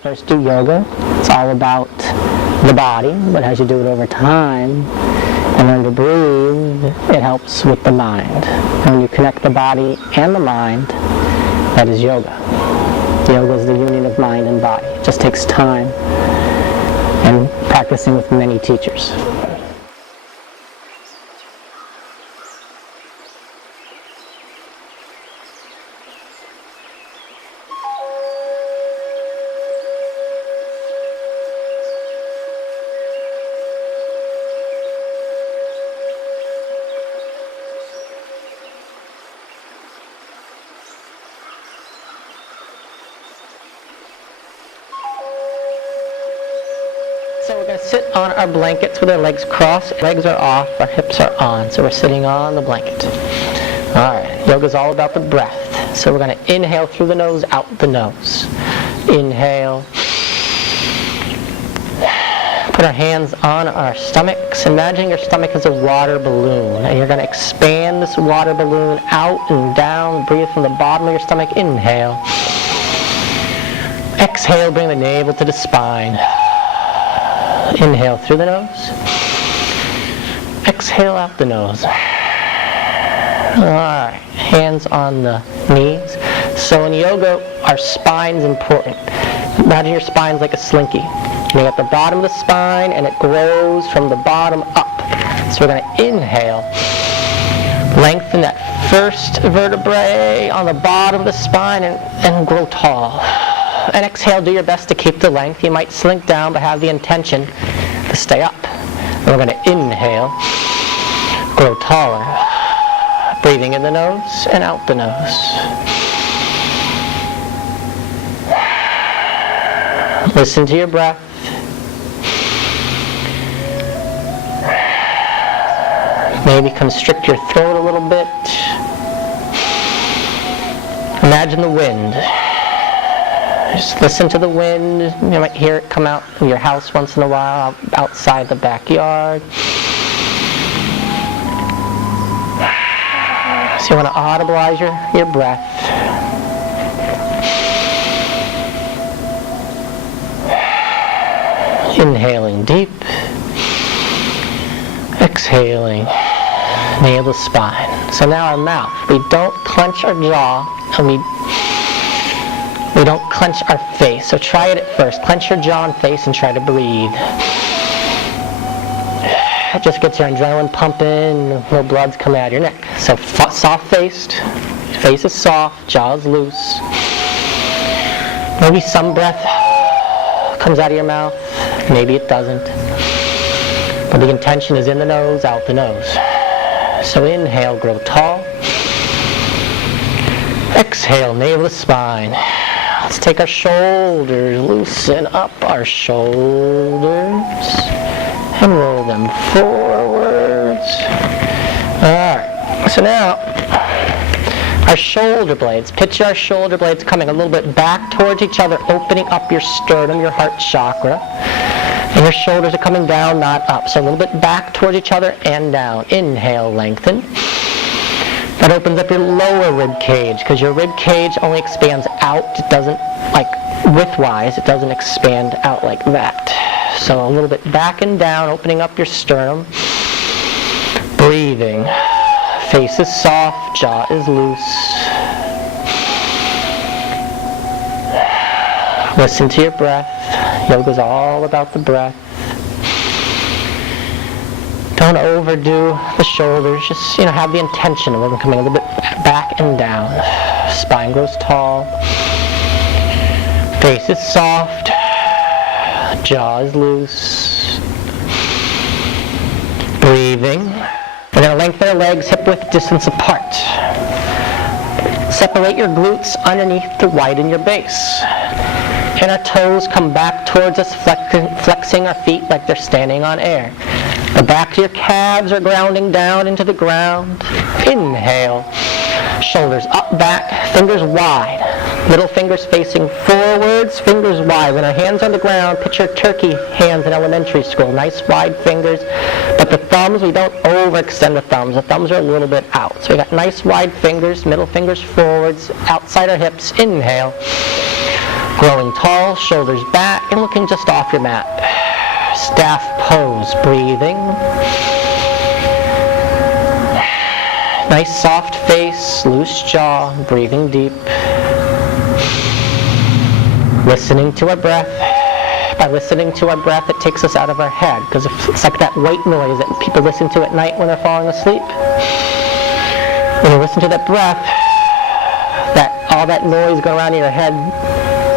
First do yoga. It's all about the body, but as you do it over time and learn to breathe, it helps with the mind. And when you connect the body and the mind, that is yoga. Yoga is the union of mind and body. It just takes time and practicing with many teachers. So we're going to sit on our blankets with our legs crossed. Legs are off, our hips are on. So we're sitting on the blanket. Alright, yoga's all about the breath. So we're going to inhale through the nose, out the nose. Inhale. Put our hands on our stomachs. Imagine your stomach is a water balloon. And you're going to expand this water balloon out and down. Breathe from the bottom of your stomach. Inhale. Exhale, bring the navel to the spine. Inhale through the nose. Exhale out the nose. Alright, hands on the knees. So in yoga, our spine's important. Imagine your spine's like a slinky. You're at the bottom of the spine and it grows from the bottom up. So we're going to inhale. Lengthen that first vertebrae on the bottom of the spine and grow tall. And exhale, do your best to keep the length. You might slink down, but have the intention to stay up. And we're going to inhale, grow taller. Breathing in the nose and out the nose. Listen to your breath. Maybe constrict your throat a little bit. Imagine the wind. Just listen to the wind. You might hear it come out from your house once in a while, outside the backyard. So you want to audibilize your breath. Inhaling deep. Exhaling. Navel to spine. So now our mouth. We don't clench our jaw and we don't clench our face. So try it at first. Clench your jaw and face and try to breathe. It just gets your adrenaline pumping, no blood's coming out of your neck. So soft-faced, face is soft, jaw is loose. Maybe some breath comes out of your mouth, maybe it doesn't. But the intention is in the nose, out the nose. So inhale, grow tall. Exhale, navel to spine. Let's take our shoulders, loosen up our shoulders. And roll them forwards. Alright, so now our shoulder blades. Picture our shoulder blades coming a little bit back towards each other, opening up your sternum, your heart chakra. And your shoulders are coming down, not up. So a little bit back towards each other and down. Inhale, lengthen. That opens up your lower rib cage, because your rib cage only expands out. It doesn't, like width-wise, it doesn't expand out like that. So a little bit back and down, opening up your sternum. Breathing. Face is soft, jaw is loose. Listen to your breath. Yoga's all about the breath. Don't overdo the shoulders. Just, have the intention of them coming a little bit back and down. Spine grows tall. Face is soft. Jaw is loose. Breathing. We're going to lengthen our legs hip-width distance apart. Separate your glutes underneath to widen your base. And our toes come back towards us, flexing our feet like they're standing on air. The back of your calves are grounding down into the ground. Inhale. Shoulders up, back, fingers wide. Little fingers facing forwards, fingers wide. When our hands are on the ground, picture turkey hands in elementary school. Nice wide fingers. But the thumbs, we don't overextend the thumbs. The thumbs are a little bit out. So we got nice wide fingers, middle fingers forwards, outside our hips. Inhale. Growing tall, shoulders back, and looking just off your mat. Staff pose, breathing. Nice soft face, loose jaw, breathing deep. Listening to our breath. By listening to our breath, it takes us out of our head, because it's like that white noise that people listen to at night when they're falling asleep. When you listen to that breath, all that noise going around in your head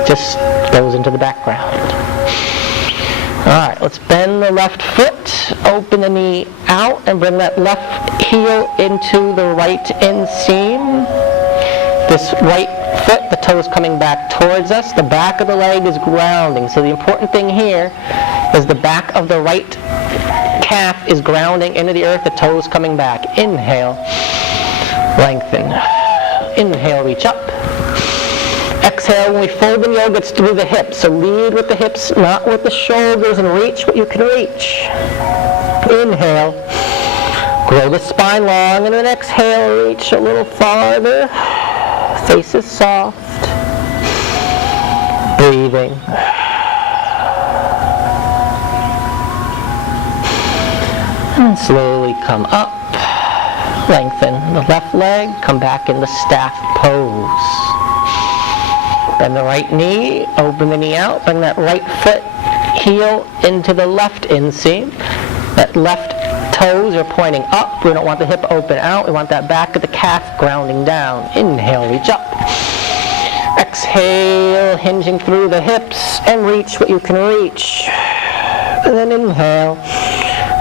just goes into the background. Alright, let's bend the left foot, open the knee out, and bring that left heel into the right inseam. This right foot, the toes coming back towards us. The back of the leg is grounding. So the important thing here is the back of the right calf is grounding into the earth, the toes coming back. Inhale, lengthen. Inhale, reach up. Exhale, when we fold in yoga, it's through the hips. So lead with the hips, not with the shoulders, and reach what you can reach. Inhale. Grow the spine long, and then exhale, reach a little farther. Face is soft. Breathing. And slowly come up. Lengthen the left leg. Come back in the staff pose. Bend the right knee. Open the knee out. Bring that right foot heel into the left inseam. That left toes are pointing up. We don't want the hip open out. We want that back of the calf grounding down. Inhale, reach up. Exhale, hinging through the hips, and reach what you can reach. And then inhale.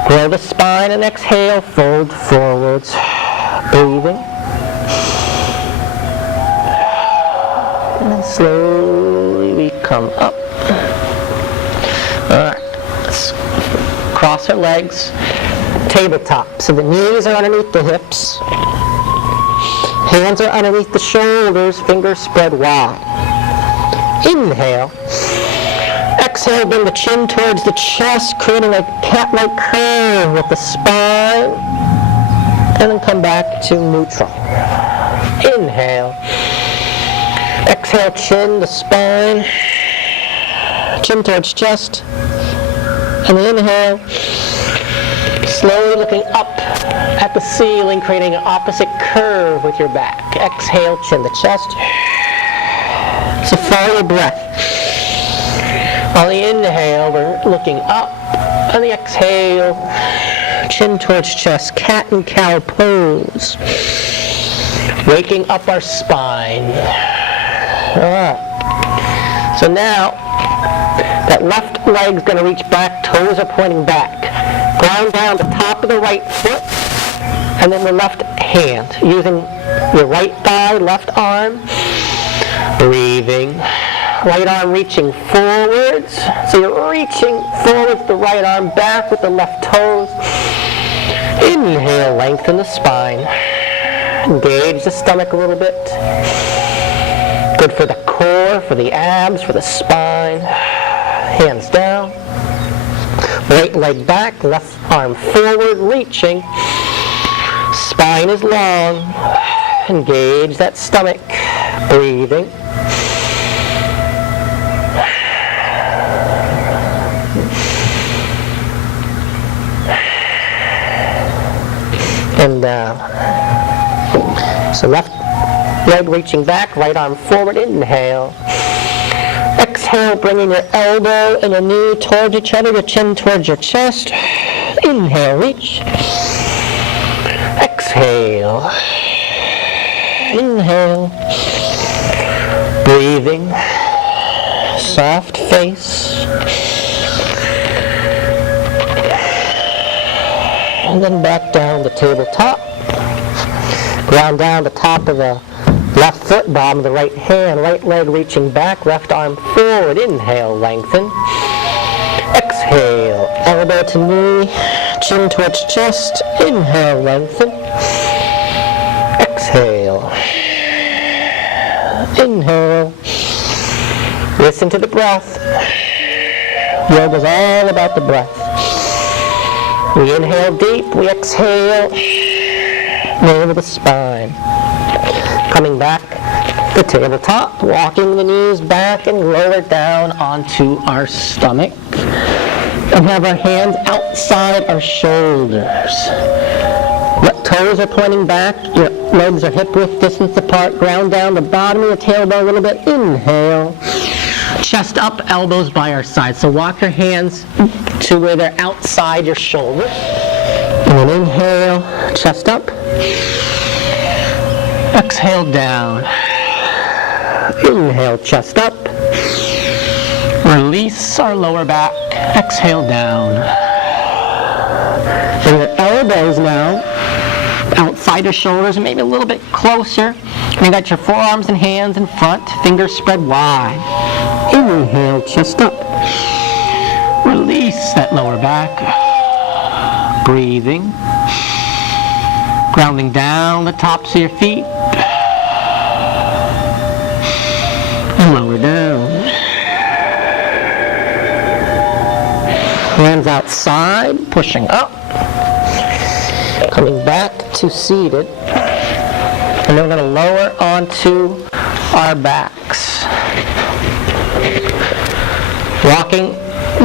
Grow the spine, and exhale, fold forwards. Breathing. And then slowly we come up. Alright, let's cross our legs. Tabletop. So the knees are underneath the hips. Hands are underneath the shoulders. Fingers spread wide. Inhale. Exhale, bring the chin towards the chest, creating a cat-like curve with the spine. And then come back to neutral. Inhale. Exhale, chin to spine. Chin towards chest. And then inhale. Slowly looking up at the ceiling, creating an opposite curve with your back. Exhale, chin to chest. So follow your breath. On the inhale, we're looking up. On the exhale, chin towards chest, cat and cow pose. Waking up our spine. Alright. So now, that left leg's going to reach back, toes are pointing back. Ground down the top of the right foot, and then the left hand. Using your right thigh, left arm. Breathing. Right arm reaching forwards. So you're reaching forwards, the right arm back with the left toes. Inhale, lengthen the spine. Engage the stomach a little bit. Good for the core, for the abs, for the spine. Hands down. Right leg back, left arm forward, reaching. Spine is long. Engage that stomach. Breathing. And down. So left leg reaching back, right arm forward, inhale. Exhale, bringing your elbow and your knee towards each other, your chin towards your chest. Inhale, reach. Exhale. Inhale. Breathing. Soft face. And then back down the tabletop. Ground down the top of the left foot, bottom of the right hand, right leg reaching back, left arm forward. Inhale, lengthen. Exhale, elbow to knee, chin towards chest. Inhale, lengthen. Exhale. Inhale. Listen to the breath. Yoga's all about the breath. We inhale deep, we exhale over the spine. Coming back the tabletop, walking the knees back and lower down onto our stomach. And have our hands outside our shoulders. Toes are pointing back, your legs are hip-width distance apart, ground down the bottom of the tailbone a little bit. Inhale. Chest up, elbows by our sides. So walk your hands to where they're outside your shoulders. And then inhale, chest up. Exhale down. Inhale, chest up. Release our lower back. Exhale down. Bring your elbows now outside your shoulders and maybe a little bit closer. You got your forearms and hands in front, fingers spread wide. Inhale, chest up. Release that lower back. Breathing. Grounding down the tops of your feet. And lower down. Hands outside, pushing up. Coming back to seated. And then we're going to lower onto our backs. Walking,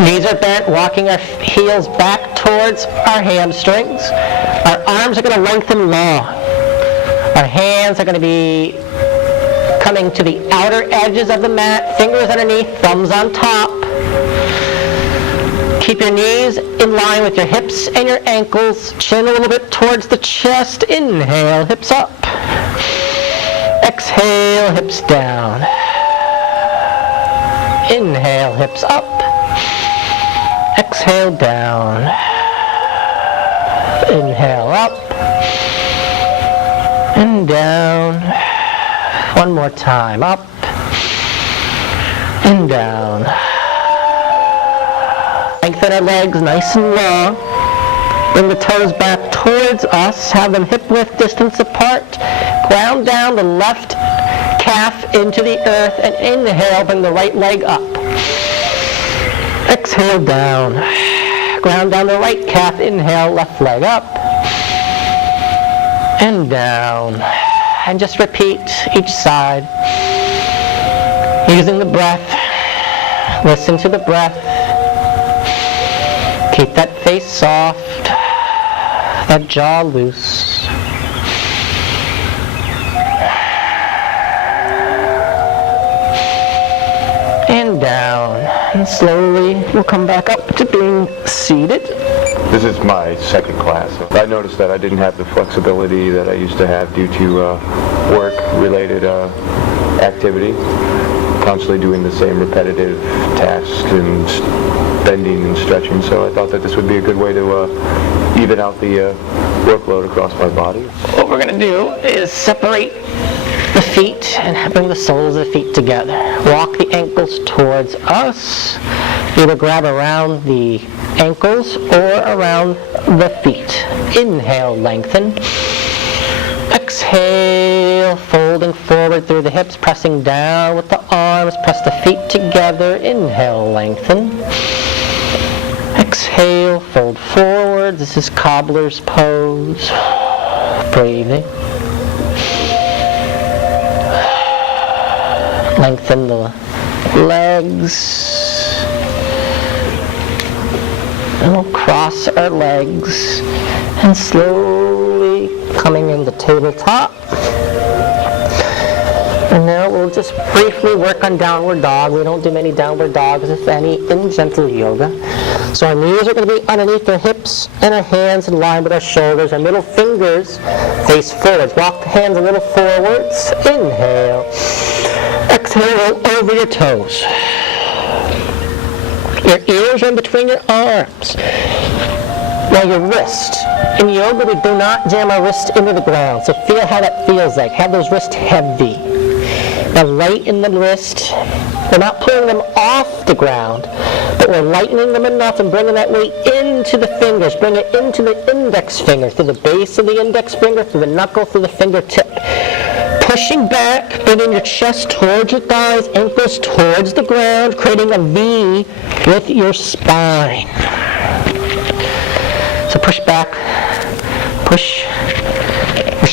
knees are bent, walking our heels back towards our hamstrings. Our arms are going to lengthen long. Our hands are going to be coming to the outer edges of the mat, fingers underneath, thumbs on top. Keep your knees in line with your hips and your ankles. Chin a little bit towards the chest. Inhale, hips up. Exhale, hips down. Inhale, hips up. Exhale, down. Inhale, up. And down. One more time. Up. And down. Lengthen our legs nice and long. Bring the toes back towards us. Have them hip-width distance apart. Ground down the left calf into the earth and inhale, bring the right leg up. Exhale down. Ground down the right calf, inhale, left leg up. And down. And just repeat each side. Using the breath. Listen to the breath. Keep that face soft, that jaw loose. And down. And slowly we'll come back up to being seated. This is my second class. I noticed that I didn't have the flexibility that I used to have due to work-related activity. Constantly doing the same repetitive tasks and bending and stretching, so I thought that this would be a good way to even out the workload across my body. What we're going to do is separate the feet and bring the soles of the feet together. Walk the ankles towards us. Either grab around the ankles or around the feet. Inhale, lengthen. Exhale, folding forward through the hips, pressing down with the arms. Press the feet together. Inhale, lengthen. Exhale, fold forward. This is cobbler's pose. Breathing. Lengthen the legs. And we'll cross our legs and slowly coming into tabletop. And now we'll just briefly work on downward dog. We don't do many downward dogs, if any, in gentle yoga. So our knees are going to be underneath our hips and our hands in line with our shoulders. Our middle fingers face forwards. Walk the hands a little forwards. Inhale. Exhale, roll over your toes. Your ears are in between your arms. Now your wrist. In yoga, we do not jam our wrist into the ground. So feel how that feels like. Have those wrists heavy. Now lighten the wrist. We're not pulling them off the ground, but we're lightening them enough and bringing that weight into the fingers. Bring it into the index finger, through the base of the index finger, through the knuckle, through the fingertip. Pushing back, bringing your chest towards your thighs, ankles towards the ground, creating a V with your spine. So push back, push your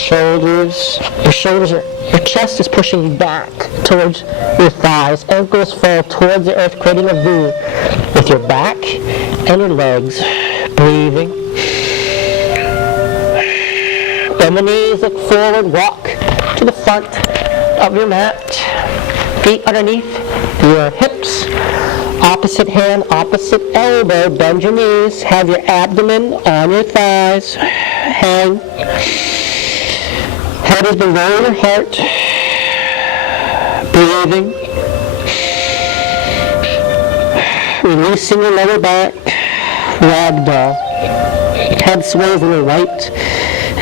Your chest is pushing back towards your thighs. Ankles fall towards the earth, creating a V with your back and your legs. Breathing. Bend the knees, look forward, walk to the front of your mat. Feet underneath your hips. Opposite hand, opposite elbow. Bend your knees. Have your abdomen on your thighs. Hang. Head is below your heart. Breathing. Releasing your lower back. Ragdoll. Head sways a little right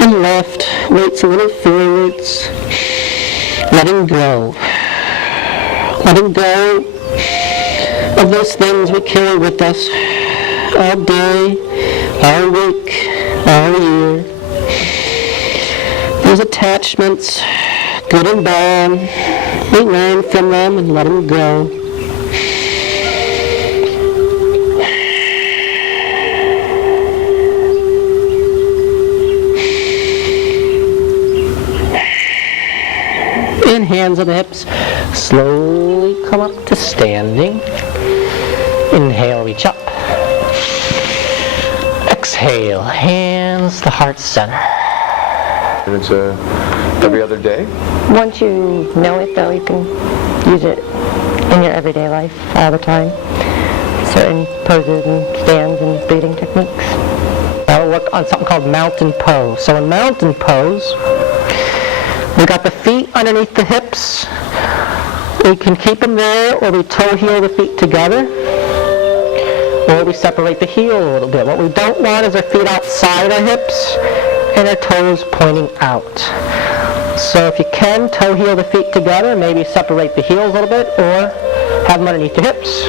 and left. Weights a little forwards. Letting go. Letting go of those things we carry with us all day, all week, all year. Those attachments, good and bad, we learn from them and let them go. In hands on the hips, slowly come up to standing. Inhale, reach up. Exhale, hands to heart center. And it's every other day? Once you know it, though, you can use it in your everyday life all the time. Certain poses and stands and breathing techniques. Now we'll work on something called mountain pose. So in mountain pose, we got the feet underneath the hips. We can keep them there, or we toe heel the feet together, or we separate the heel a little bit. What we don't want is our feet outside our hips and our toes pointing out. So if you can, toe heel the feet together, maybe separate the heels a little bit, or have them underneath your hips.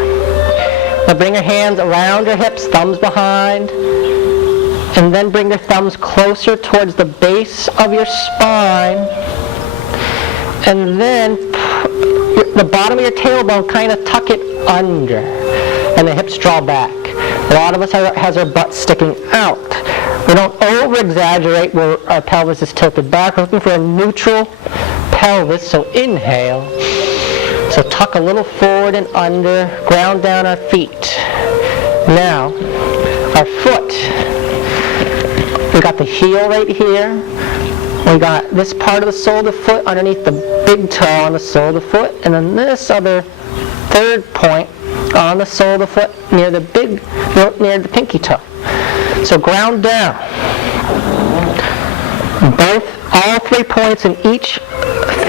Now bring your hands around your hips, thumbs behind, and then bring your thumbs closer towards the base of your spine, and then the bottom of your tailbone, kind of tuck it under, and the hips draw back. A lot of us has our butt sticking out. We don't over-exaggerate where our pelvis is tilted back. We're looking for a neutral pelvis, so inhale. So tuck a little forward and under, ground down our feet. Now, our foot. We got the heel right here. We got this part of the sole of the foot underneath the big toe on the sole of the foot, and then this other third point on the sole of the foot near the pinky toe. So ground down. All 3 points in each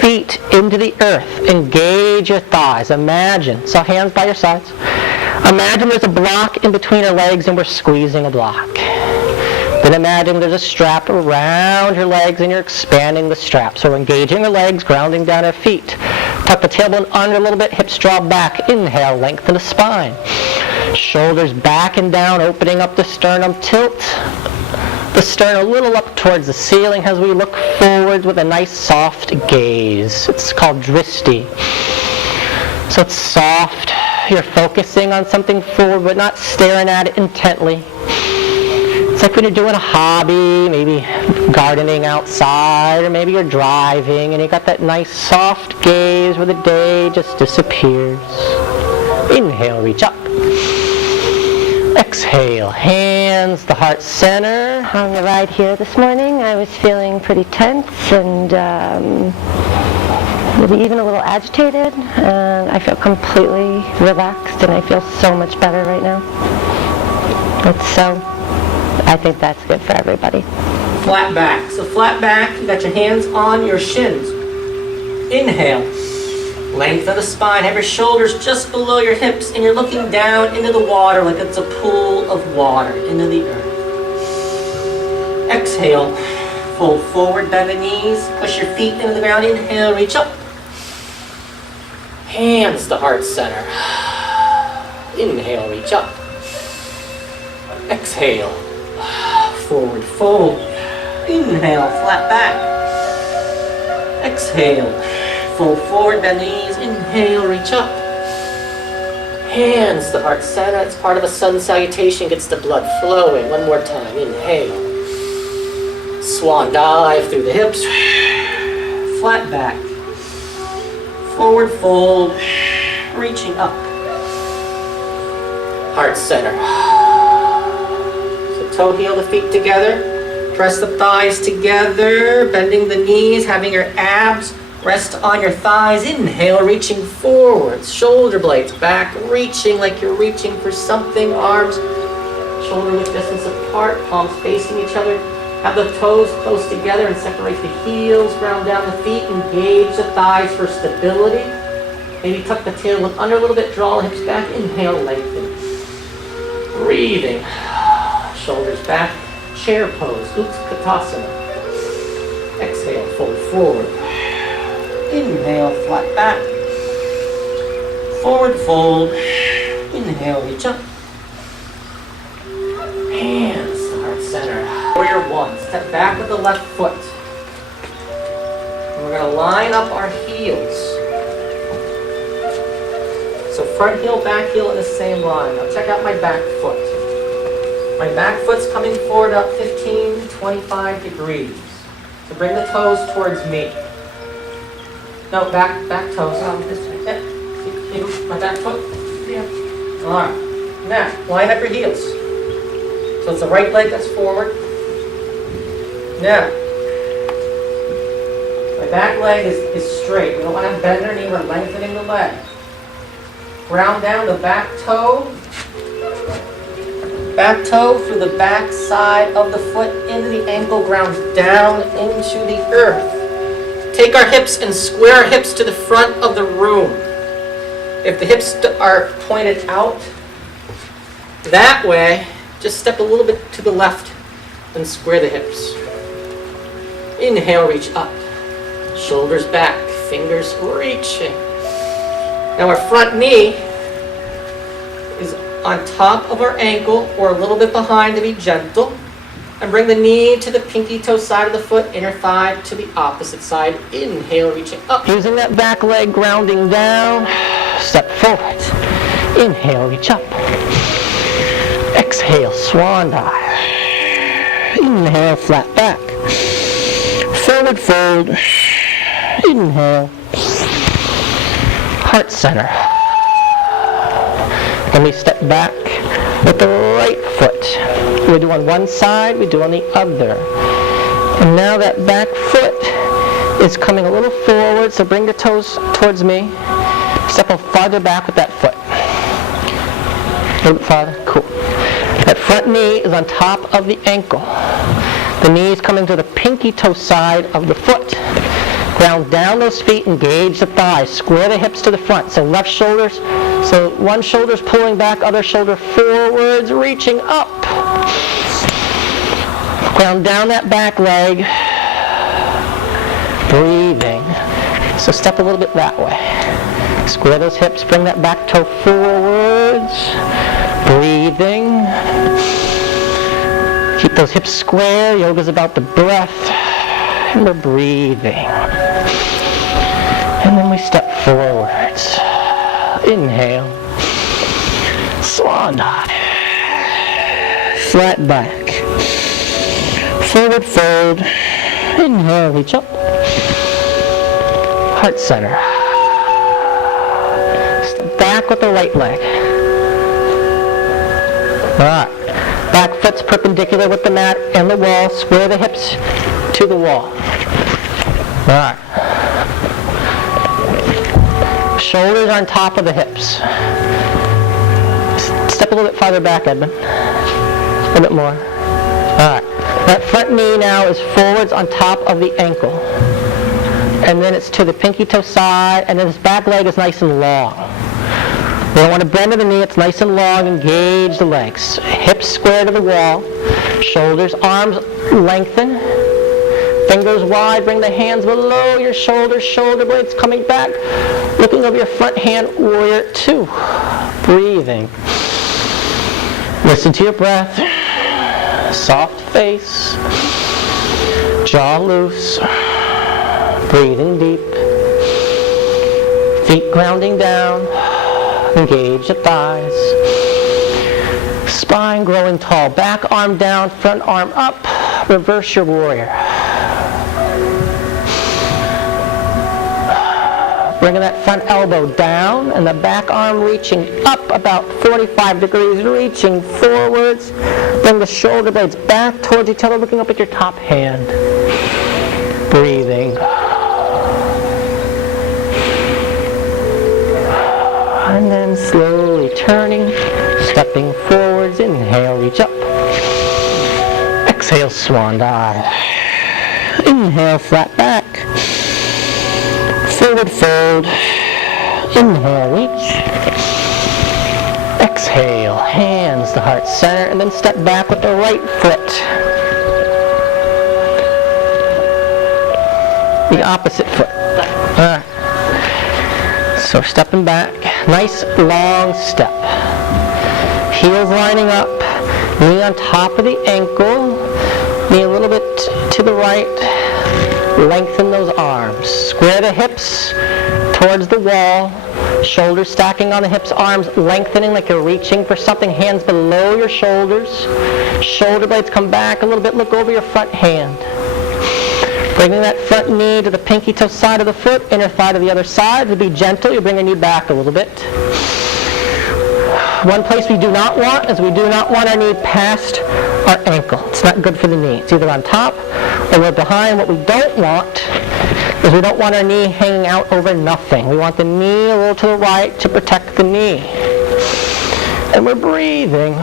feet into the earth. Engage your thighs. Imagine. So hands by your sides. Imagine there's a block in between our legs and we're squeezing a block. Then imagine there's a strap around your legs and you're expanding the strap. So we're engaging our legs, grounding down our feet. Tuck the tailbone under a little bit, hips draw back. Inhale, lengthen the spine. Shoulders back and down, opening up the sternum. Tilt the sternum a little up towards the ceiling as we look forward with a nice soft gaze. It's called dristi. So it's soft. You're focusing on something forward but not staring at it intently. It's like when you're doing a hobby, maybe gardening outside, or maybe you're driving and you got that nice soft gaze where the day just disappears. Inhale, reach up. Exhale, hands to heart center. On the ride here this morning, I was feeling pretty tense and maybe even a little agitated. And I feel completely relaxed and I feel so much better right now. I think that's good for everybody. Flat back. So flat back, you got your hands on your shins. Inhale. Lengthen the spine. Have your shoulders just below your hips and you're looking down into the water like it's a pool of water into the earth. Exhale. Fold forward, bend the knees. Push your feet into the ground. Inhale, reach up. Hands to heart center. Inhale, reach up. Exhale. Forward fold. Inhale, flat back. Exhale. Fold forward, bend the knees. Inhale, reach up. Hands to heart center. It's part of a sun salutation. Gets the blood flowing. One more time. Inhale. Swan dive through the hips. Flat back. Forward fold. Reaching up. Heart center. So toe heel the feet together. Press the thighs together. Bending the knees. Having your abs rest on your thighs. Inhale, reaching forwards. Shoulder blades back. Reaching like you're reaching for something. Arms shoulder width distance apart. Palms facing each other. Have the toes close together and separate the heels. Ground down the feet. Engage the thighs for stability. Maybe tuck the tailbone under a little bit. Draw the hips back. Inhale, lengthen. Breathing. Shoulders back. Chair pose. Utkatasana. Exhale, fold forward. Inhale, flat back. Forward fold. Inhale, reach up. Hands to heart center. Warrior one. Step back with the left foot. And we're going to line up our heels. So front heel, back heel in the same line. Now check out my back foot. My back foot's coming forward up 15 to 25 degrees. So bring the toes towards me. No, back toes. This way. Yeah. See, my back foot? Yeah. Alright. Now, line up your heels. So it's the right leg that's forward. Now, my back leg is straight. We don't want to bend our knee, we're lengthening the leg. Ground down the back toe. Back toe through the back side of the foot into the ankle, ground down into the earth. Take our hips and square our hips to the front of the room. If the hips are pointed out that way, just step a little bit to the left and square the hips. Inhale, reach up. Shoulders back, fingers reaching. Now our front knee is on top of our ankle or a little bit behind to be gentle. And bring the knee to the pinky toe side of the foot, inner thigh to the opposite side. Inhale, reaching up. Using that back leg, grounding down. Step forward. Inhale, reach up. Exhale, swan dive. Inhale, flat back. Forward fold. Inhale. Heart center. Then we step back with the right foot. We do on one side, we do on the other. And now that back foot is coming a little forward, so bring the toes towards me. Step a farther back with that foot. A little bit farther, cool. That front knee is on top of the ankle. The knee is coming to the pinky toe side of the foot. Ground down those feet, engage the thighs, square the hips to the front. So left shoulders, so one shoulder's pulling back, other shoulder forwards, reaching up. Ground down that back leg. Breathing. So step a little bit that way. Square those hips, bring that back toe forwards. Breathing. Keep those hips square. Yoga's about the breath. And we're breathing. And then we step forwards. Inhale. Swan dive. Flat back. Forward fold. Inhale, reach up. Heart center. Step back with the right leg. Alright. Back foot's perpendicular with the mat and the wall. Square the hips to the wall. Alright. Shoulders on top of the hips. Step a little bit farther back, Edmund. A little bit more. Alright. That front knee now is forwards on top of the ankle. And then it's to the pinky toe side, and then this back leg is nice and long. We don't want to bend to the knee, it's nice and long. Engage the legs. Hips square to the wall. Shoulders, arms lengthen. Fingers wide, bring the hands below your shoulders, shoulder blades coming back. Looking over your front hand, warrior two. Breathing. Listen to your breath. Soft face. Jaw loose. Breathing deep. Feet grounding down. Engage the thighs. Spine growing tall. Back arm down, front arm up. Reverse your warrior. Bringing that front elbow down and the back arm reaching up about 45 degrees, reaching forwards. Bring the shoulder blades back towards each other, looking up at your top hand. Breathing. And then slowly turning, stepping forwards. Inhale, reach up. Exhale, swan dive. Inhale, flat back. Forward fold. Inhale, reach. Exhale, hands to heart center, and then step back with the right foot. The opposite foot. So stepping back, nice long step. Heels lining up, knee on top of the ankle, knee a little bit to the right. Lengthen those arms. Square the hips towards the wall. Shoulders stacking on the hips, arms lengthening like you're reaching for something. Hands below your shoulders. Shoulder blades come back a little bit. Look over your front hand. Bringing that front knee to the pinky toe side of the foot, inner thigh to the other side. To be gentle, you bring your knee back a little bit. One place we do not want is we do not want our knee past our ankle. It's not good for the knee. It's either on top or we're behind. What we don't want is we don't want our knee hanging out over nothing. We want the knee a little to the right to protect the knee. And we're breathing.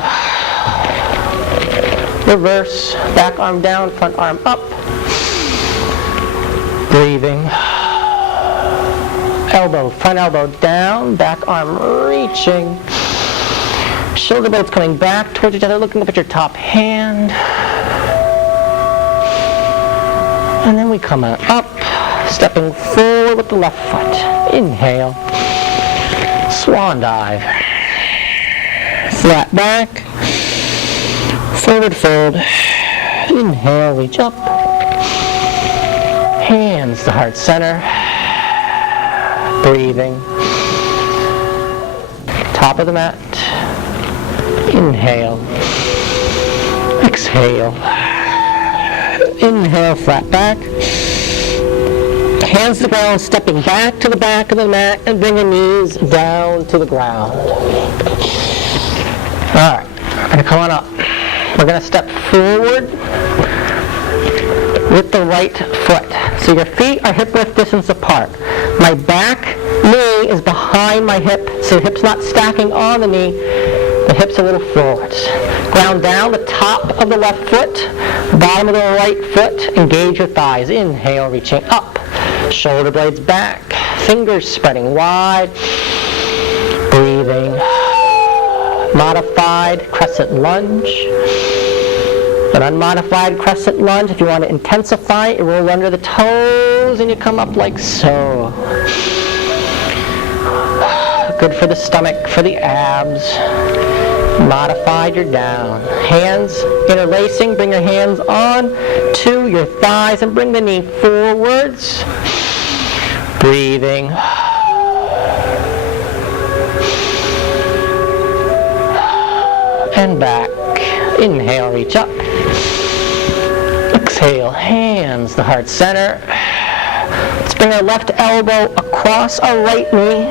Reverse, back arm down, front arm up. Breathing. Elbow, front elbow down, back arm reaching. Shoulder blades coming back towards each other, looking up at your top hand. And then we come on up, stepping forward with the left foot. Inhale. Swan dive. Flat back. Forward fold. Inhale, reach up. Hands to heart center. Breathing. Top of the mat. Inhale. Exhale. Inhale, flat back. Hands to the ground, stepping back to the back of the mat and bring your knees down to the ground. Alright, we're going to come on up. We're going to step forward with the right foot. So your feet are hip width distance apart. My back knee is behind my hip, so the hip's not stacking on the knee. The hips a little forwards. Ground down, the top of the left foot, bottom of the right foot, engage your thighs. Inhale, reaching up. Shoulder blades back, fingers spreading wide. Breathing. Modified crescent lunge. An unmodified crescent lunge, if you want to intensify it, you roll under the toes and you come up like so. Good for the stomach, for the abs. Modified, you're down. Hands interlacing, bring your hands on to your thighs and bring the knee forwards. Breathing. And back. Inhale, reach up. Exhale, hands to heart center. Let's bring our left elbow across our right knee.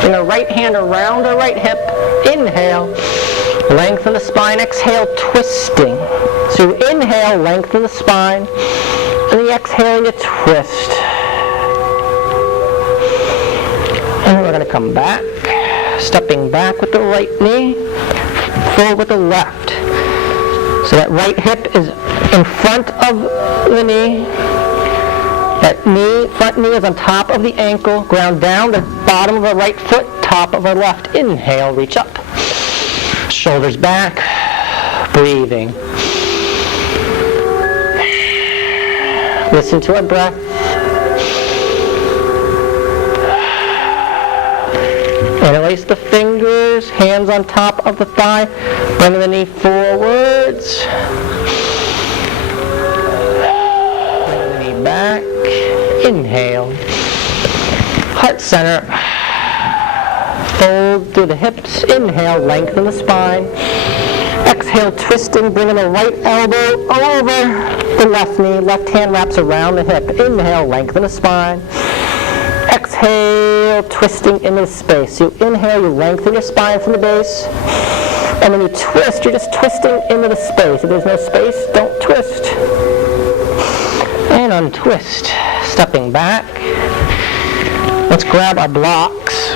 Bring our right hand around our right hip. Inhale, lengthen the spine. Exhale, twisting. So you inhale, lengthen the spine. And the exhale, you twist. And then we're going to come back. Stepping back with the right knee. Forward with the left. So that right hip is in front of the knee. That knee, front knee is on top of the ankle. Ground down, the bottom of our right foot, top of our left. Inhale, reach up. Shoulders back. Breathing. Listen to our breath. Interlace the fingers, hands on top of the thigh. Bring the knee forwards. Bring the knee back. Inhale. Heart center. Fold through the hips. Inhale, lengthen the spine. Exhale. Exhale, twisting, bringing the right elbow over the left knee. Left hand wraps around the hip. Inhale, lengthen the spine. Exhale, twisting into the space. You inhale, you lengthen your spine from the base. And when you twist, you're just twisting into the space. If there's no space, don't twist. And untwist. Stepping back. Let's grab our blocks.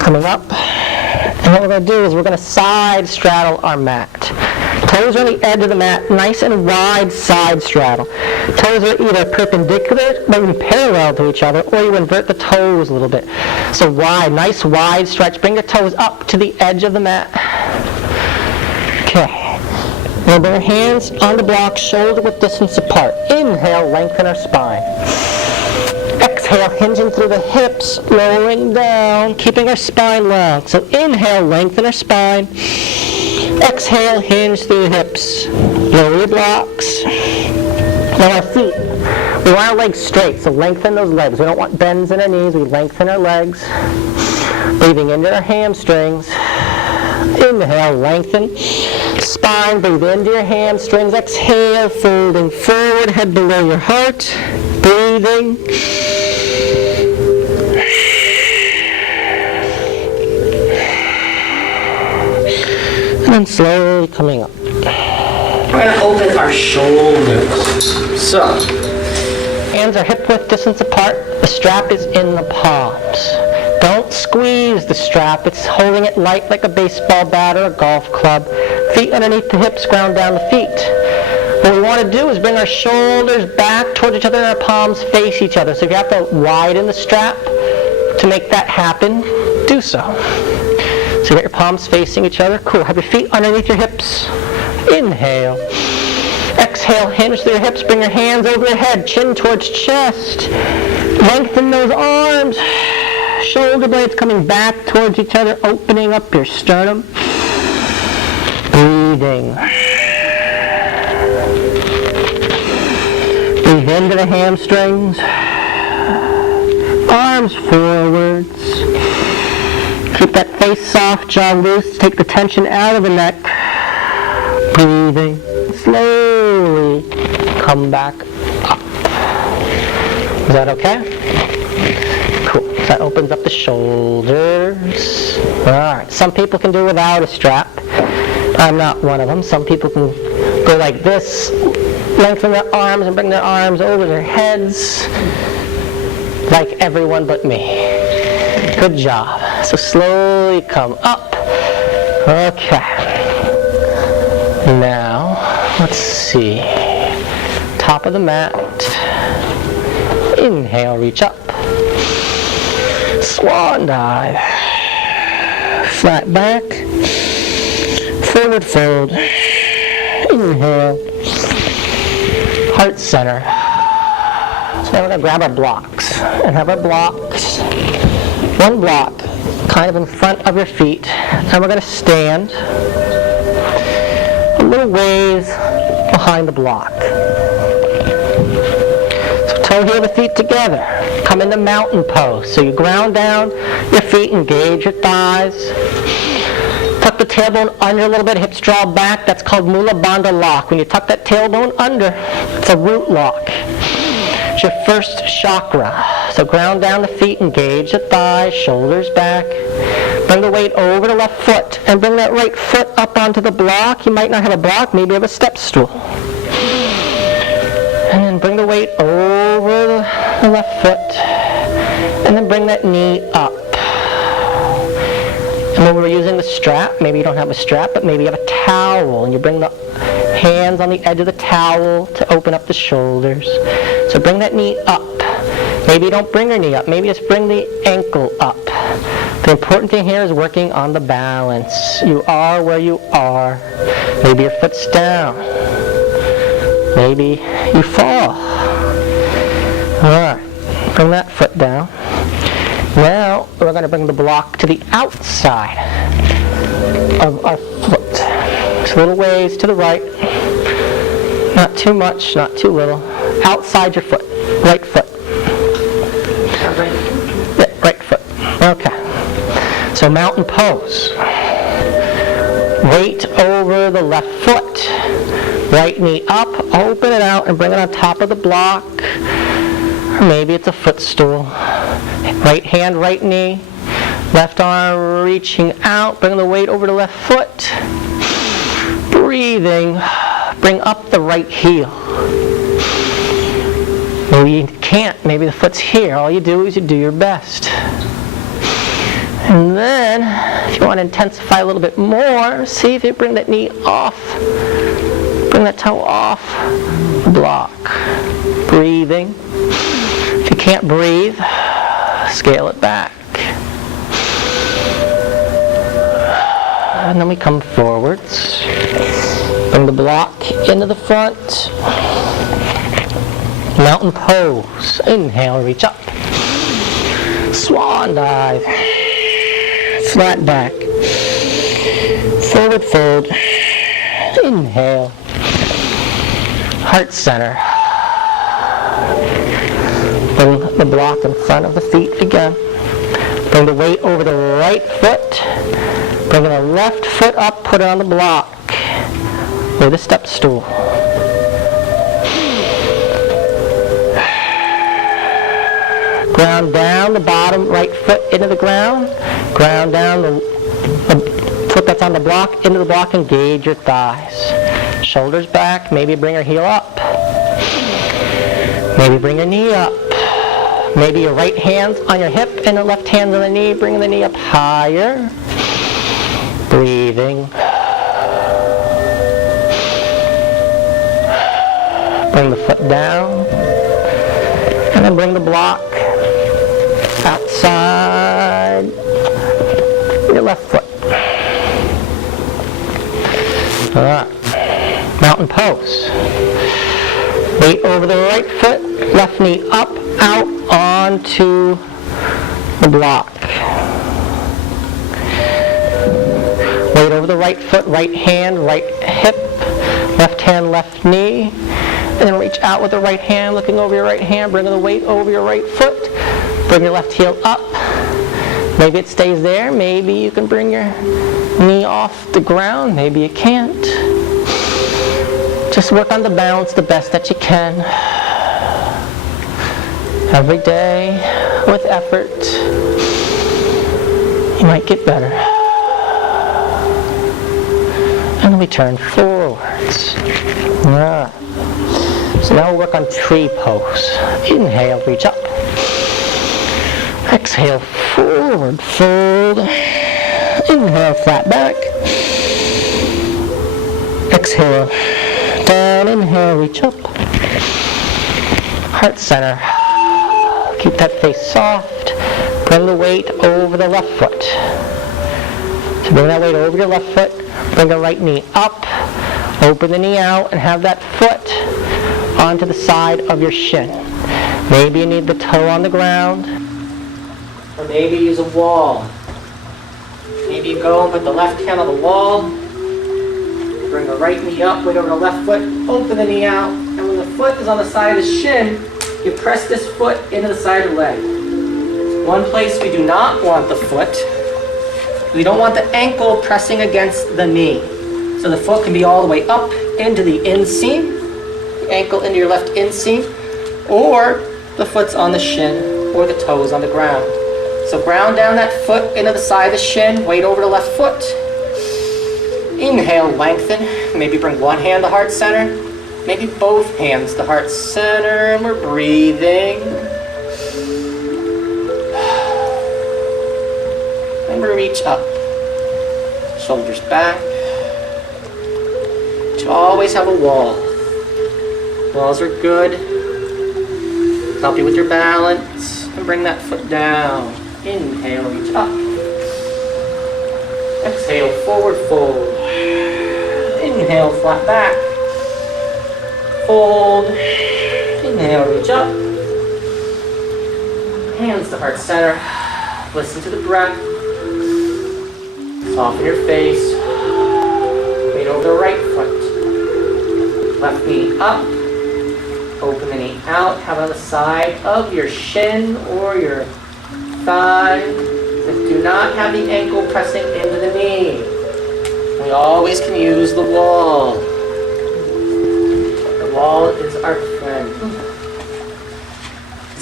Coming up. And what we're going to do is we're going to side straddle our mat. Toes are on the edge of the mat, nice and wide side straddle. Toes are either perpendicular, maybe parallel to each other, or you invert the toes a little bit. So wide, nice wide stretch. Bring your toes up to the edge of the mat. Okay. Now bring your hands on the block, shoulder width distance apart. Inhale, lengthen our spine. Exhale, hinging through the hips, lowering down, keeping our spine long. So inhale, lengthen our spine. Exhale, hinge through the hips. Lower your blocks. Now our feet. We want our legs straight, so lengthen those legs. We don't want bends in our knees. We lengthen our legs. Breathing into our hamstrings. Inhale, lengthen. Spine, breathe into your hamstrings. Exhale, folding forward, head below your heart. Breathing. And then slowly coming up. We're going to open our shoulders. So, hands are hip width distance apart. The strap is in the palms. Don't squeeze the strap. It's holding it light like a baseball bat or a golf club. Feet underneath the hips, ground down the feet. What we want to do is bring our shoulders back towards each other and our palms face each other. So if you have to widen the strap to make that happen, do so. So you got your palms facing each other. Cool. Have your feet underneath your hips. Inhale. Exhale, hinge through your hips. Bring your hands over your head. Chin towards chest. Lengthen those arms. Shoulder blades coming back towards each other, opening up your sternum. Breathing. Breathe into the hamstrings. Arms forwards. Keep that face soft, jaw loose. Take the tension out of the neck. Breathing. Slowly come back up. Is that okay? Cool. That opens up the shoulders. Alright. Some people can do without a strap. I'm not one of them. Some people can go like this. Lengthen their arms and bring their arms over their heads. Like everyone but me. Good job. So slowly come up. Okay. Now, let's see. Top of the mat. Inhale, reach up. Swan dive. Flat back. Forward fold. Inhale. Heart center. So now we're going to grab our blocks and have our blocks. One block kind of in front of your feet. And we're going to stand a little ways behind the block. So toe heel the feet together. Come into mountain pose. So you ground down your feet, engage your thighs. Tuck the tailbone under a little bit, hips draw back. That's called Mula Bandha lock. When you tuck that tailbone under, it's a root lock. It's your first chakra. So ground down the feet, engage the thighs, shoulders back. Bring the weight over the left foot and bring that right foot up onto the block. You might not have a block, maybe you have a step stool. And then bring the weight over the left foot and then bring that knee up. And when we're using the strap, maybe you don't have a strap, but maybe you have a towel and you bring the hands on the edge of the towel to open up the shoulders. So bring that knee up. Maybe you don't bring your knee up. Maybe just bring the ankle up. The important thing here is working on the balance. You are where you are. Maybe your foot's down. Maybe you fall. Alright, bring that foot down. Now we're going to bring the block to the outside of our foot. Just a little ways to the right. Not too much, not too little. Outside your foot. Right foot. Yeah, right foot. So mountain pose. Weight over the left foot. Right knee up, open it out, and bring it on top of the block. Or maybe it's a footstool. Right hand, right knee. Left arm reaching out, bring the weight over the left foot. Breathing, bring up the right heel. Maybe you can't, maybe the foot's here. All you do is you do your best. And then, if you want to intensify a little bit more, see if you bring that knee off. Bring that toe off the block. Breathing. If you can't breathe, scale it back. And then we come forwards. Bring the block into the front. Mountain pose. Inhale, reach up. Swan dive. Flat back. Forward fold. Inhale. Heart center. Bring the block in front of the feet again. Bring the weight over the right foot. Bring the left foot up, put it on the block. Or the step stool. Ground down the bottom right foot into the ground. Ground down the foot that's on the block into the block. Engage your thighs. Shoulders back. Maybe bring your heel up. Maybe bring your knee up. Maybe your right hand's on your hip and the left hand's on the knee. Bring the knee up higher. Breathing. Bring the foot down. And then bring the block outside your left foot. All right. Mountain pose. Weight over the right foot, left knee up, out, onto the block. Weight over the right foot, right hand, right hip, left hand, left knee. And then reach out with the right hand, looking over your right hand, bringing the weight over your right foot. Bring your left heel up. Maybe it stays there. Maybe you can bring your knee off the ground. Maybe you can't. Just work on the balance the best that you can. Every day, with effort, you might get better. And then we turn forwards. Yeah. So now we'll work on tree pose. Inhale, reach up. Exhale, forward fold. Inhale, flat back. Exhale, down. Inhale, reach up. Heart center. Keep that face soft. Bring the weight over the left foot. So bring that weight over your left foot. Bring the right knee up. Open the knee out and have that foot onto the side of your shin. Maybe you need the toe on the ground. Or maybe use a wall. Maybe you go and put the left hand on the wall. Bring the right knee up, weight over the left foot. Open the knee out. And when the foot is on the side of the shin, you press this foot into the side of the leg. One place we do not want the foot. We don't want the ankle pressing against the knee. So the foot can be all the way up into the inseam. The ankle into your left inseam. Or the foot's on the shin or the toes on the ground. So ground down that foot into the side of the shin, weight over the left foot. Inhale, lengthen. Maybe bring one hand to heart center. Maybe both hands to heart center, and we're breathing. And we reach up. Shoulders back. But you always have a wall. Walls are good. Help you with your balance. And bring that foot down. Inhale, reach up. Exhale, forward fold. Inhale, flat back. Fold. Inhale, reach up. Hands to heart center. Listen to the breath. Soften your face. Weight over the right foot. Left knee up. Open the knee out. Have it on the side of your shin or your thigh. But do not have the ankle pressing into the knee. We always can use the wall. The wall is our friend.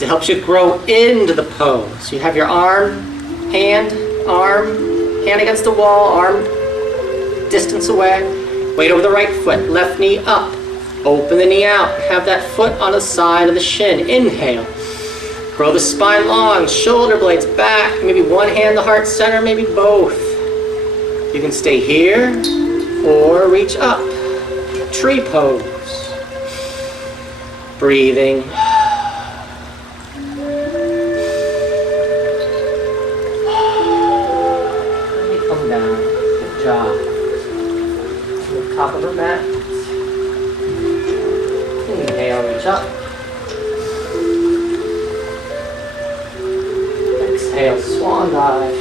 It helps you grow into the pose. You have your hand against the wall, arm distance away. Weight over the right foot, left knee up. Open the knee out. Have that foot on the side of the shin. Inhale. Grow the spine long, shoulder blades back. Maybe one hand the heart center, maybe both. You can stay here or reach up. Tree pose. Breathing. Let me come down. Good job. To the top of her mat. Inhale, reach up. Exhale, swan dive.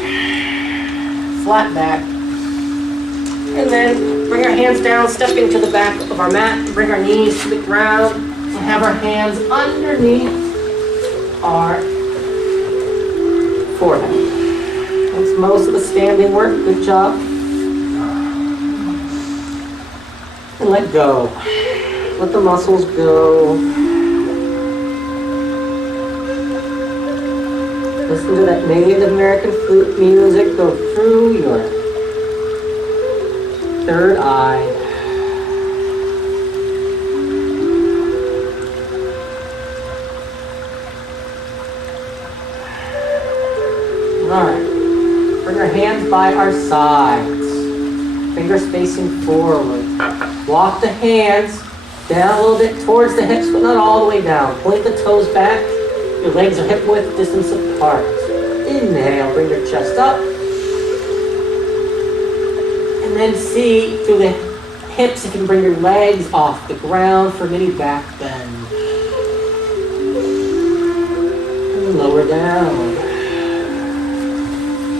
Flat back. And then bring our hands down, step into the back of our mat, bring our knees to the ground, and have our hands underneath our forehead. That's most of the standing work. Good job. And let go. Let the muscles go. Listen to that Native American flute music go through your third eye. Alright. Bring our hands by our sides. Fingers facing forward. Walk the hands down a little bit towards the hips, but not all the way down. Point the toes back. Your legs are hip width distance apart. Inhale, bring your chest up. And then see through the hips if you can bring your legs off the ground for a mini back bend. And lower down.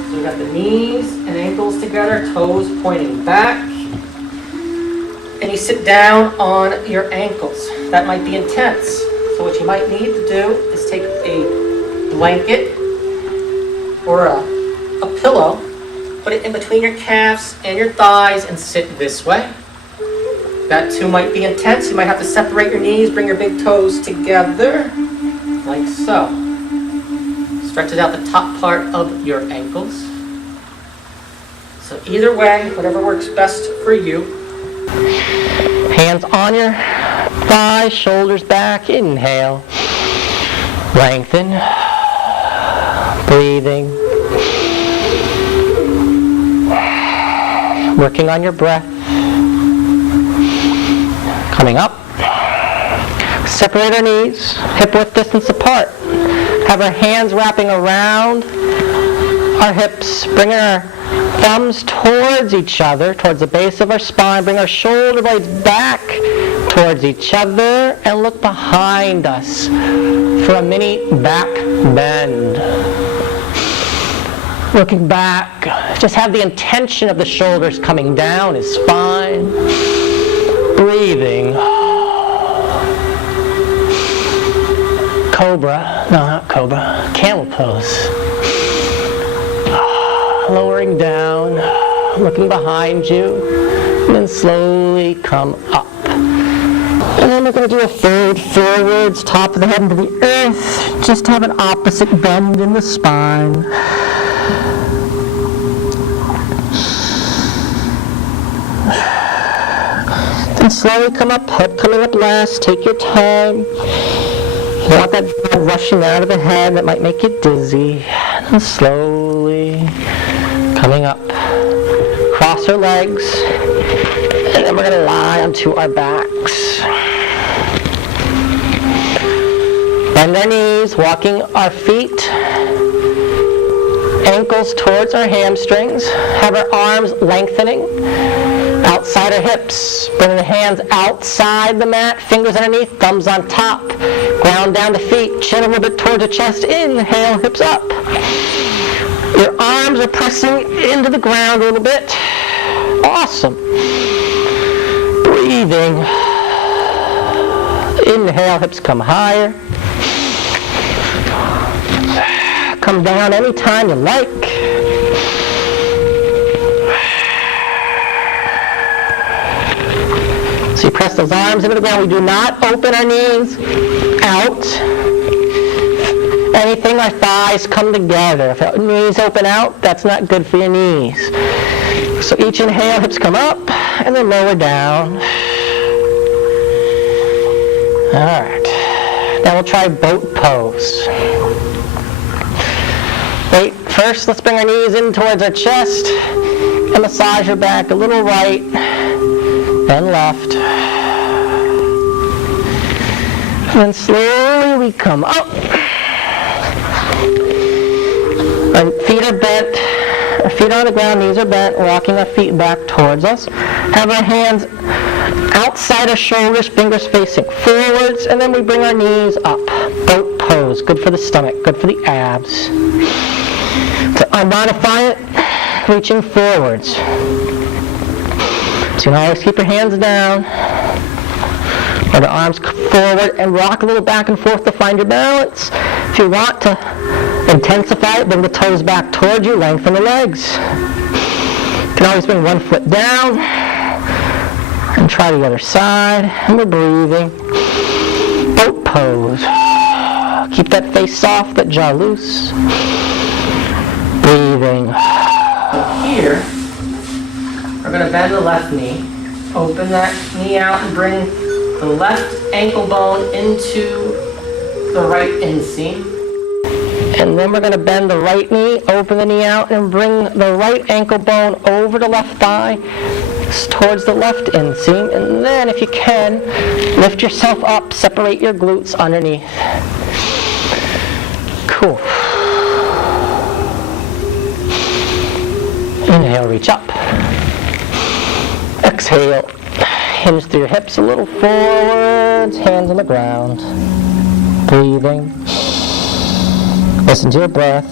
So you got the knees and ankles together, toes pointing back. And you sit down on your ankles. That might be intense. So what you might need to do is take a blanket or a pillow, put it in between your calves and your thighs and sit this way. That too might be intense. You might have to separate your knees, bring your big toes together, like so. Stretches out the top part of your ankles. So either way, whatever works best for you. Hands on your thighs, shoulders back. Inhale. Lengthen. Breathing. Working on your breath. Coming up. Separate our knees, hip width distance apart. Have our hands wrapping around our hips, bringing our thumbs towards each other, towards the base of our spine. Bring our shoulder blades back towards each other and look behind us for a mini back bend. Looking back, just have the intention of the shoulders coming down is fine. Breathing. Cobra, no, not cobra, camel pose. Lowering down, looking behind you, and then slowly come up. And then we're going to do a fold forwards, top of the head into the earth. Just have an opposite bend in the spine. Then slowly come up, head coming up last, take your time. You want that blood rushing out of the head that might make you dizzy. And slowly coming up. Cross our legs. And then we're going to lie onto our backs. Bend our knees, walking our feet. Ankles towards our hamstrings. Have our arms lengthening. Outside our hips. Bring the hands outside the mat. Fingers underneath, thumbs on top. Ground down the feet. Chin a little bit towards the chest. Inhale, hips up. Your arms are pressing into the ground a little bit. Awesome. Breathing. Inhale, hips come higher. Come down anytime you like. So you press those arms into the ground. We do not open our knees out. Anything, our thighs come together. If our knees open out, that's not good for your knees. So each inhale, hips come up, and then lower down. All right. Now we'll try boat pose. Wait, first let's bring our knees in towards our chest and massage your back a little right, then left. And then slowly we come up. Our feet are bent, our feet are on the ground, knees are bent, walking our feet back towards us. Have our hands outside our shoulders, fingers facing forwards, and then we bring our knees up. Boat pose, good for the stomach, good for the abs. To unmodify it, reaching forwards. So you can always keep your hands down, or the arms forward, and rock a little back and forth to find your balance. If you want to intensify it, bring the toes back towards you, lengthen the legs. You can always bring one foot down, and try the other side, and we're breathing. Boat pose. Keep that face soft, that jaw loose. Breathing. Here, we're going to bend the left knee, open that knee out and bring the left ankle bone into the right inseam. And then we're going to bend the right knee, open the knee out, and bring the right ankle bone over the left thigh towards the left inseam. And then, if you can, lift yourself up, separate your glutes underneath. Cool. Inhale, reach up. Exhale, hinge through your hips a little forwards, hands on the ground. Breathing. Listen to your breath.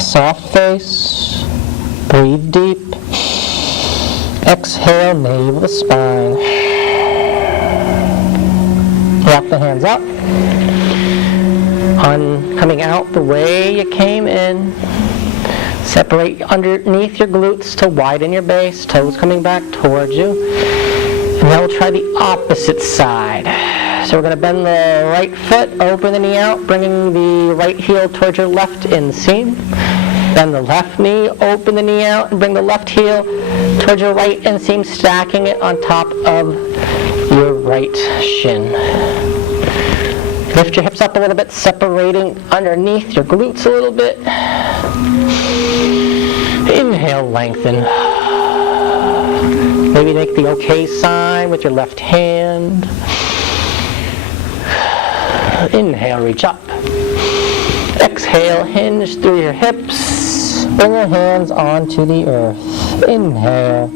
Soft face. Breathe deep. Exhale, navel to spine. Walk the hands up. Coming out the way you came in. Separate underneath your glutes to widen your base, toes coming back towards you. And now we'll try the opposite side. So we're going to bend the right foot, open the knee out, bringing the right heel towards your left inseam. Bend the left knee, open the knee out, and bring the left heel towards your right inseam, stacking it on top of your right shin. Lift your hips up a little bit, separating underneath your glutes a little bit. Inhale, lengthen. Maybe make the okay sign with your left hand. Inhale, reach up. Exhale, hinge through your hips. Bring your hands onto the earth. Inhale.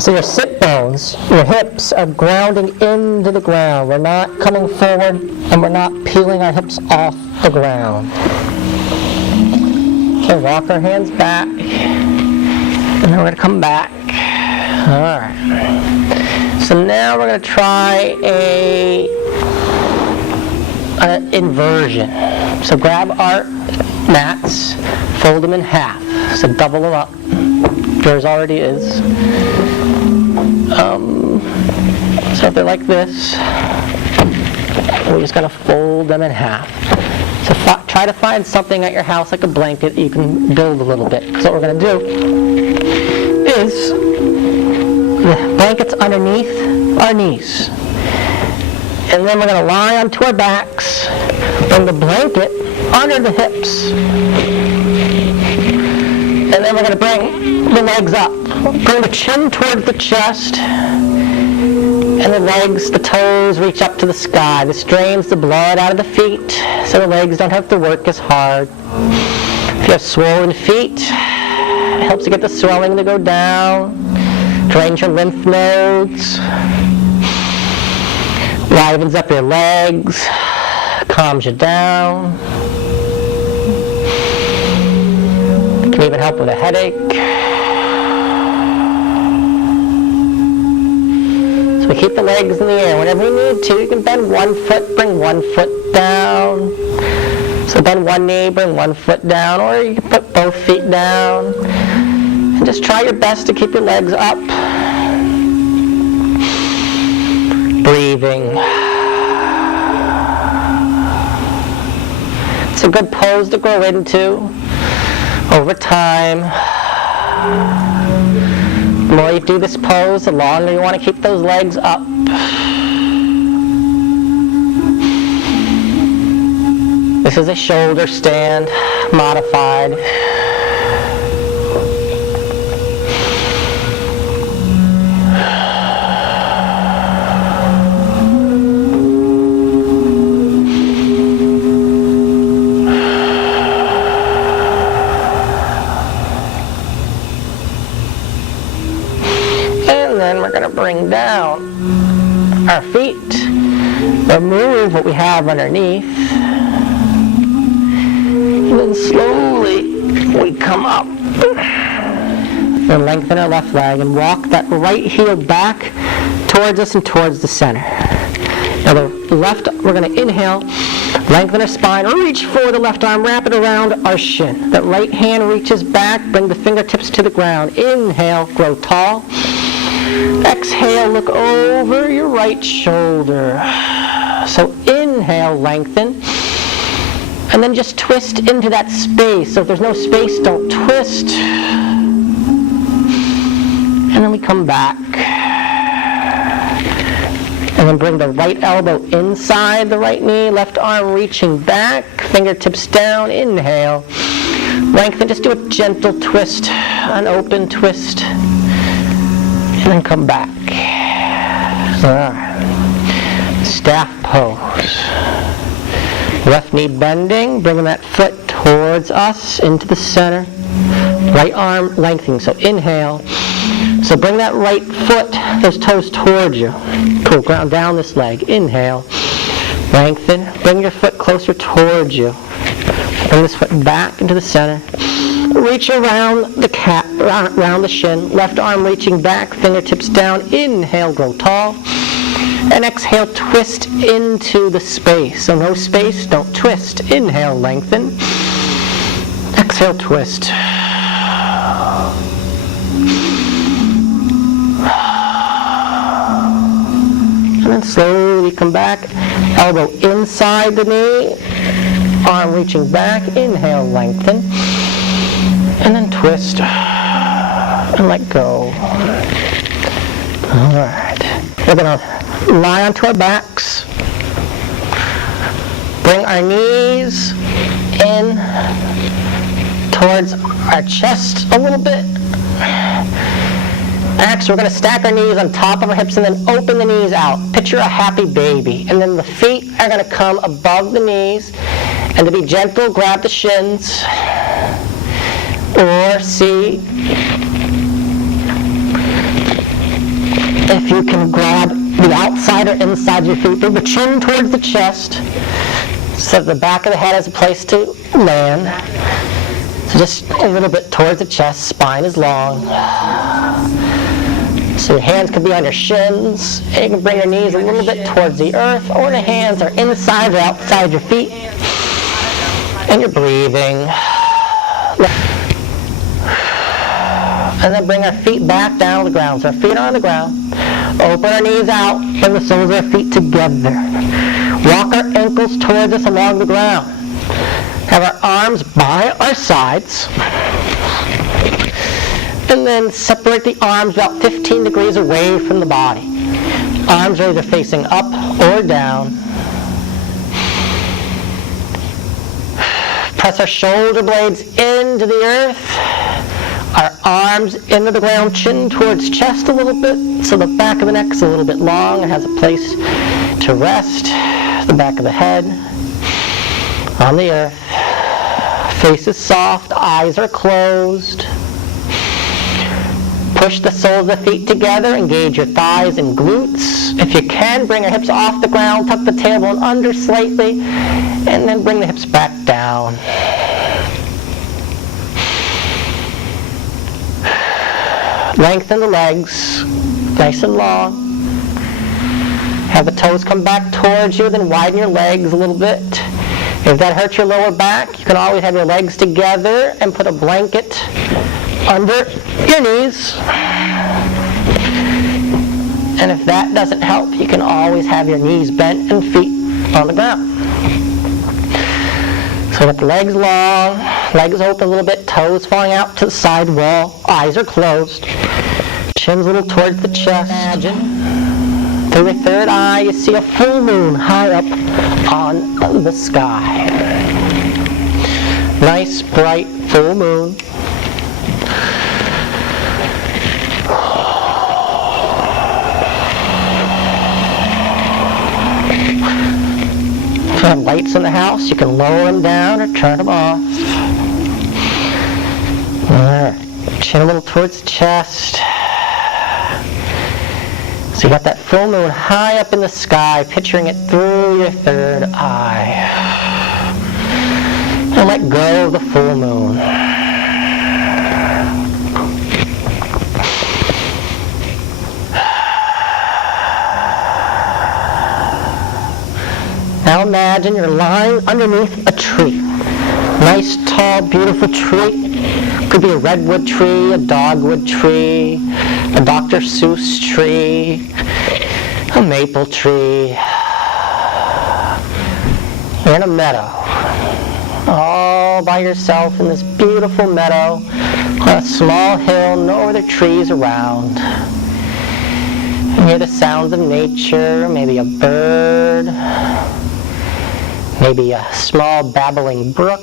So your sit bones, your hips are grounding into the ground. We're not coming forward and we're not peeling our hips off the ground. Okay, walk our hands back. And then we're going to come back. Alright. So now we're going to try an inversion. So grab our mats, fold them in half. So double them up. Yours already is. So if they're like this, we're just going to fold them in half. So try to find something at your house, like a blanket, you can build a little bit. So what we're going to do is the blanket's underneath our knees. And then we're going to lie onto our backs, bring the blanket under the hips. And then we're going to bring the legs up. Bring the chin towards the chest. And the legs, the toes reach up to the sky. This drains the blood out of the feet, so the legs don't have to work as hard. If you have swollen feet, it helps to get the swelling to go down. Drains your lymph nodes. Livens up your legs. Calms you down. Can even help with a headache. So we keep the legs in the air. Whenever you need to, you can bend one foot, bring one foot down. So bend one knee, bring one foot down, or you can put both feet down. And just try your best to keep your legs up. Breathing. It's a good pose to grow into over time. The more you do this pose, the longer you want to keep those legs up. This is a shoulder stand, modified. And then we're going to bring down our feet, remove what we have underneath. And then slowly we come up and lengthen our left leg and walk that right heel back towards us and towards the center. Now the left, we're going to inhale, lengthen our spine, reach for the left arm, wrap it around our shin. That right hand reaches back, bring the fingertips to the ground. Inhale, grow tall. Exhale, look over your right shoulder. So inhale, lengthen. And then just twist into that space. So if there's no space, don't twist. And then we come back. And then bring the right elbow inside the right knee, left arm reaching back, fingertips down, inhale. Lengthen, just do a gentle twist, an open twist. And then come back. Staff pose. Left knee bending, bringing that foot towards us into the center. Right arm lengthening, so inhale. So bring that right foot, those toes towards you. Cool, ground down this leg. Inhale. Lengthen, bring your foot closer towards you. Bring this foot back into the center. Reach around the around the shin. Left arm reaching back, fingertips down. Inhale, grow tall. And exhale, twist into the space. So no space, don't twist. Inhale, lengthen. Exhale, twist. And then slowly come back. Elbow inside the knee. Arm reaching back. Inhale, lengthen. And then twist. And let go. All right. We're going to lie onto our backs. Bring our knees in towards our chest a little bit. Next, we're going to stack our knees on top of our hips and then open the knees out. Picture a happy baby. And then the feet are going to come above the knees. And to be gentle, grab the shins. Or see if you can grab the outside or inside of your feet. Bring the chin towards the chest so that the back of the head has a place to land. So just a little bit towards the chest, spine is long. So your hands can be on your shins. And you can bring your knees a little bit towards the earth, or the hands are inside or outside your feet. And you're breathing. And then bring our feet back down to the ground. So our feet are on the ground. Open our knees out. Bring the soles of our feet together. Walk our ankles towards us along the ground. Have our arms by our sides. And then separate the arms about 15 degrees away from the body. Arms are either facing up or down. Press our shoulder blades into the earth. Our arms into the ground, chin towards chest a little bit, so the back of the neck is a little bit long and has a place to rest. The back of the head on the earth. Face is soft, eyes are closed. Push the soles of the feet together, engage your thighs and glutes. If you can, bring your hips off the ground, tuck the tailbone under slightly, and then bring the hips back down. Lengthen the legs, nice and long. Have the toes come back towards you, then widen your legs a little bit. If that hurts your lower back, you can always have your legs together and put a blanket under your knees. And if that doesn't help, you can always have your knees bent and feet on the ground. So got the legs long, legs open a little bit, toes falling out to the side wall, eyes are closed, chin's a little towards the chest. Imagine through your third eye you see a full moon high up on the sky. Nice, bright, full moon. If you have lights in the house, you can lower them down or turn them off. Alright, chin a little towards the chest. So you got that full moon high up in the sky, picturing it through your third eye. And let go of the full moon. Now imagine you're lying underneath a tree. Nice, tall, beautiful tree. Could be a redwood tree, a dogwood tree, a Dr. Seuss tree, a maple tree. You're in a meadow, all by yourself in this beautiful meadow on a small hill, no other trees around. You hear the sounds of nature, maybe a bird, maybe a small babbling brook.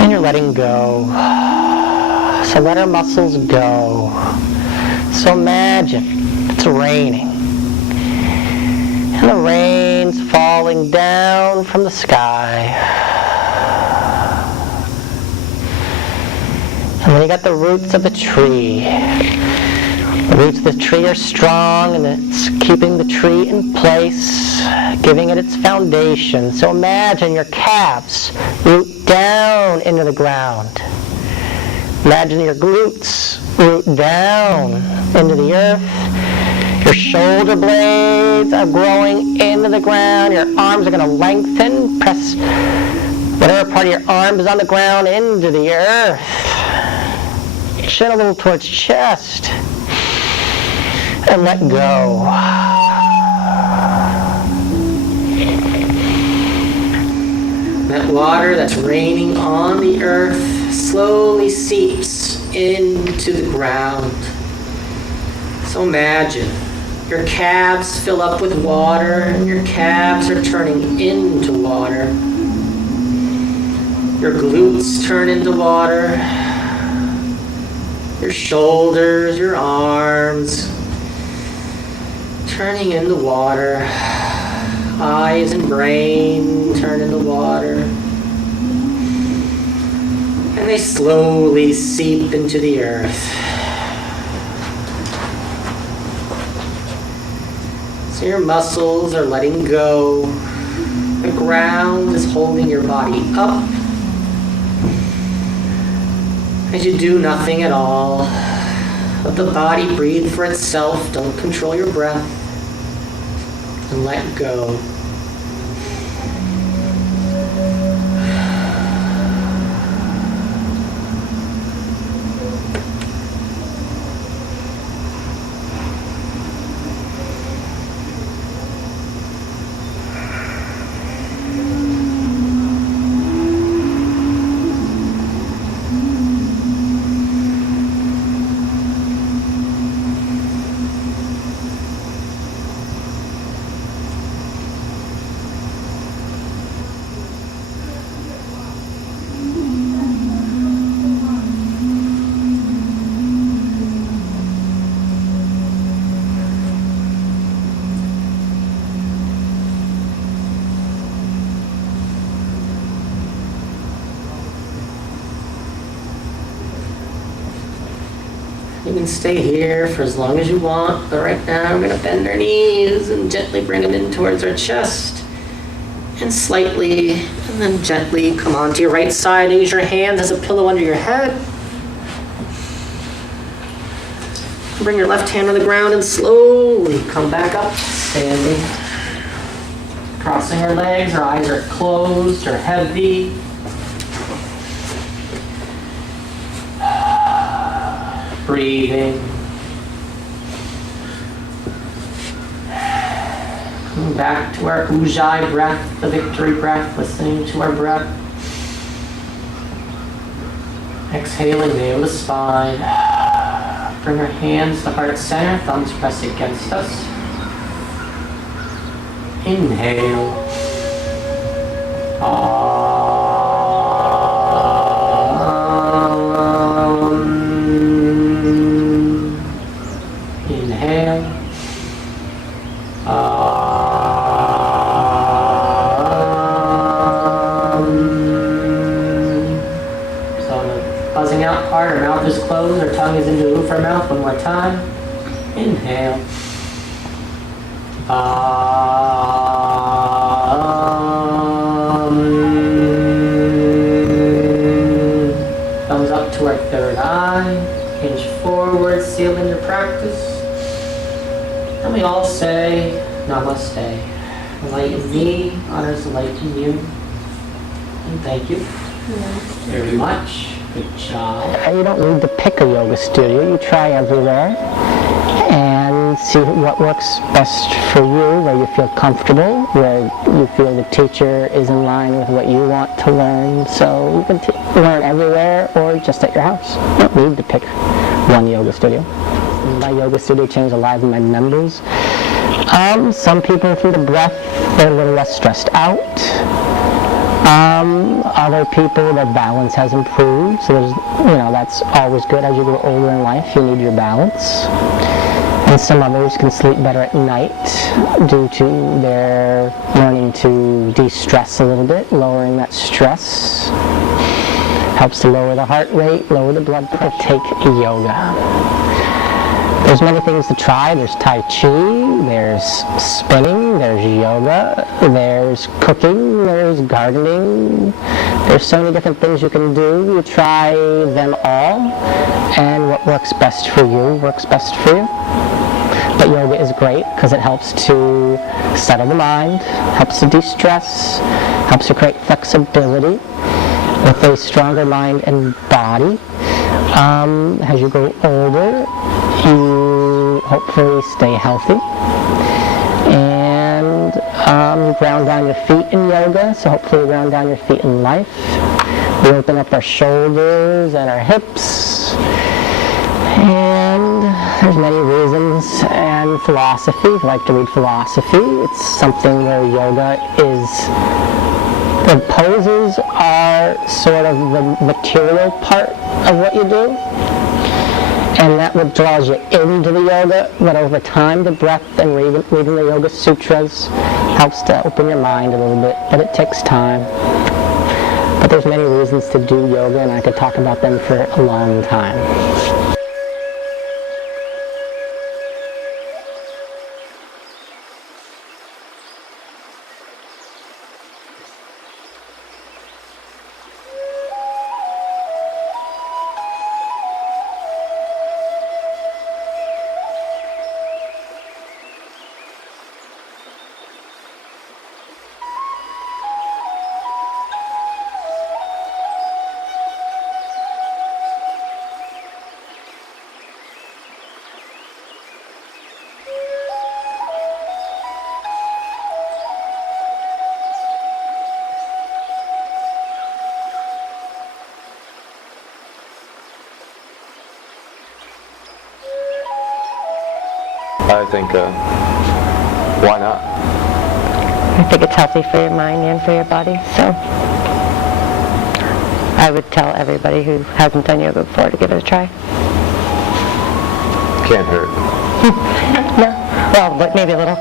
And you're letting go. So let our muscles go. So imagine it's raining. And the rain's falling down from the sky. And then you got the roots of the tree. The roots of the tree are strong and it's keeping the tree in place, giving it its foundation. So imagine your calves root down into the ground. Imagine your glutes root down into the earth. Your shoulder blades are growing into the ground. Your arms are going to lengthen. Press whatever part of your arm is on the ground into the earth. Chin a little towards chest. And let go. That water that's raining on the earth slowly seeps into the ground. So imagine your calves fill up with water and your calves are turning into water. Your glutes turn into water. Your shoulders, your arms turning into water. Eyes and brain turn into water. And they slowly seep into the earth. So your muscles are letting go. The ground is holding your body up. As you do nothing at all. Let the body breathe for itself. Don't control your breath. And let go. You can stay here for as long as you want, but right now we're going to bend our knees and gently bring them in towards our chest. And slightly, and then gently come onto your right side. Use your hands as a pillow under your head. Bring your left hand on the ground and slowly come back up, standing. Crossing our legs, our eyes are closed or heavy. Breathing. Coming back to our Ujjayi breath, the victory breath, listening to our breath. Exhaling, navel to spine. Bring our hands to heart center, thumbs press against us. Inhale. Inhale. So on the buzzing out part, our mouth is closed, our tongue is into the roof of our mouth. One more time. Inhale. Thumbs up to our third eye. Hinge forward, sealing your practice. And we all say, Namaste. The light in me honors the light in you. And thank you very much. Good job. You don't need to pick a yoga studio. You try everywhere and see what works best for you, where you feel comfortable, where you feel the teacher is in line with what you want to learn. So you can learn everywhere or just at your house. You don't need to pick one yoga studio. My yoga studio changed the lives of my members. Some people through the breath, they're a little less stressed out. Other people, their balance has improved. So there's, that's always good. As you grow older in life, you need your balance. And some others can sleep better at night due to their learning to de-stress a little bit, lowering that stress. Helps to lower the heart rate, lower the blood pressure. Take yoga. There's many things to try. There's Tai Chi, there's spinning, there's yoga, there's cooking, there's gardening. There's so many different things you can do. You try them all, and what works best for you works best for you. But yoga is great because it helps to settle the mind, helps to de-stress, helps to create flexibility with a stronger mind and body. As you grow older, you hopefully stay healthy. And you ground down your feet in yoga, so hopefully you ground down your feet in life. We open up our shoulders and our hips. And there's many reasons and philosophy. If you like to read philosophy, it's something where yoga is, the poses are sort of the material part of what you do. And that what draws you into the yoga, but over time the breath and reading the Yoga Sutras helps to open your mind a little bit, but it takes time. But there's many reasons to do yoga, and I could talk about them for a long time. I think, why not? I think it's healthy for your mind and for your body, so I would tell everybody who hasn't done yoga before to give it a try. Can't hurt. No, well, but maybe a little.